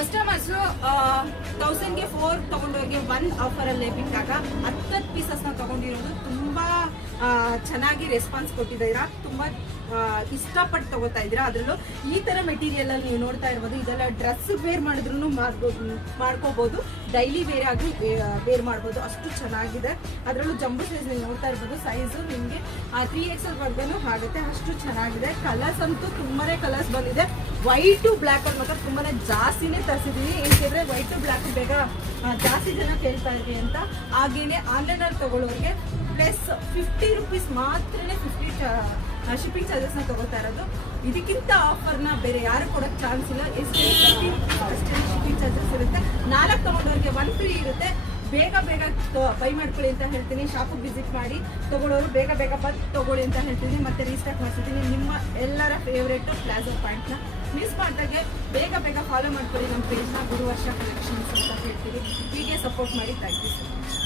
Customers 1000ಗೆ 4 ತಗೊಂಡೋಗಿ 1 ಆಫರಲ್ಲೇ ಬಿಟ್ಟಾಗ 10 ಪೀಸಸ್ನ ತಗೊಂಡಿರೋದು ತುಂಬಾ ಚೆನ್ನಾಗಿ ರೆಸ್ಪಾನ್ಸ್ ಕೊಟ್ಟಿದ್ದೀರಾ, ತುಂಬಾ ಇಷ್ಟಪಟ್ಟು ತಗೋತಾ ಇದ್ದೀರಾ. ಅದರಲ್ಲೂ ಈ ತರ ಮೆಟೀರಿಯಲ್ ಅಲ್ಲಿ ನೀವು ನೋಡ್ತಾ ಇರ್ಬೋದು. ಇದೆಲ್ಲ ಡ್ರೆಸ್ ವೇರ್ ಮಾಡಿದ್ರು ಮಾಡ್ಕೋಬಹುದು, ಡೈಲಿ ವೇರ್ ಆಗಿ ವೇರ್ ಮಾಡ್ಬೋದು, ಅಷ್ಟು ಚೆನ್ನಾಗಿದೆ. ಅದರಲ್ಲೂ ಜಂಬೋ ಸೈಜ್ ನೀವು ನೋಡ್ತಾ ಇರ್ಬೋದು. ಸೈಜು ನಿಮಗೆ 3XL ವರ್ಗನು ಆಗುತ್ತೆ, ಅಷ್ಟು ಚೆನ್ನಾಗಿದೆ. ಕಲರ್ಸ್ ಅಂತೂ ತುಂಬಾನೇ ಕಲರ್ಸ್ ಬಂದಿದೆ. ವೈಟು ಬ್ಲ್ಯಾಕ್ ಅಲ್ಲಿ ಮಾತ್ರ ತುಂಬಾನೇ ಜಾಸ್ತಿನೇ ತರಿಸಿದೀನಿ. ಏಕೆಂದ್ರೆ ವೈಟು ಬ್ಲ್ಯಾಕ್ ಬೇಗ ಜಾಸ್ತಿ ಜನ ಕೇಳ್ತಾ ಇದ್ರಿ ಅಂತ. ಹಾಗೇನೆ ಆನ್ಲೈನ್ ಅಲ್ಲಿ ತಗೊಳ್ಳೋರಿಗೆ ಪ್ಲಸ್ 50 ರೂಪೀಸ್ ಮಾತ್ರನೇ 50 ಶಿಪ್ಪಿಂಗ್ ಚಾರ್ಜಸ್ ನ ತಗೋತಾ ಇರೋದು. ಇದಕ್ಕಿಂತ ಆಫರ್ನ ಬೇರೆ ಯಾರು ಕೊಡೋಕೆ ಚಾನ್ಸ್ ಇಲ್ಲ. ಎಷ್ಟು ಅಷ್ಟೇ ಶಿಪ್ಪಿಂಗ್ ಚಾರ್ಜಸ್ ಇರುತ್ತೆ. 4 ತಗೊಂಡವ್ರಿಗೆ 1 ಫ್ರೀ ಇರುತ್ತೆ. ಬೇಗ ಬೇಗ ಬೈ ಮಾಡ್ಕೊಳ್ಳಿ ಅಂತ ಹೇಳ್ತೀನಿ. ಶಾಪಿಗೆ ವಿಸಿಟ್ ಮಾಡಿ ತಗೊಳ್ಳೋರು ಬೇಗ ಬೇಗ ಬಂದು ತಗೊಳ್ಳಿ ಅಂತ ಹೇಳ್ತೀನಿ. ಮತ್ತೆ ರೀಸ್ಟಾಕ್ ಮಾಡ್ತಿದ್ದೀನಿ. ನಿಮ್ಮ ಎಲ್ಲರ ಫೇವ್ರೇಟು ಪ್ಲಾಜೋ ಪ್ಯಾಂಟ್ನ ಮಿಸ್ ಮಾಡ್ದಾಗೆ ಬೇಗ ಬೇಗ ಫಾಲೋ ಮಾಡ್ಕೊಳ್ಳಿ ನಮ್ಮ ಪೇಜ್ನ, ಗುರುವರ್ಷ ಕಲೆಕ್ಷನ್ಸ್ ಅಂತ ಹೇಳ್ತೀವಿ. ಹೀಗೆ ಸಪೋರ್ಟ್ ಮಾಡಿ. Thank you so much.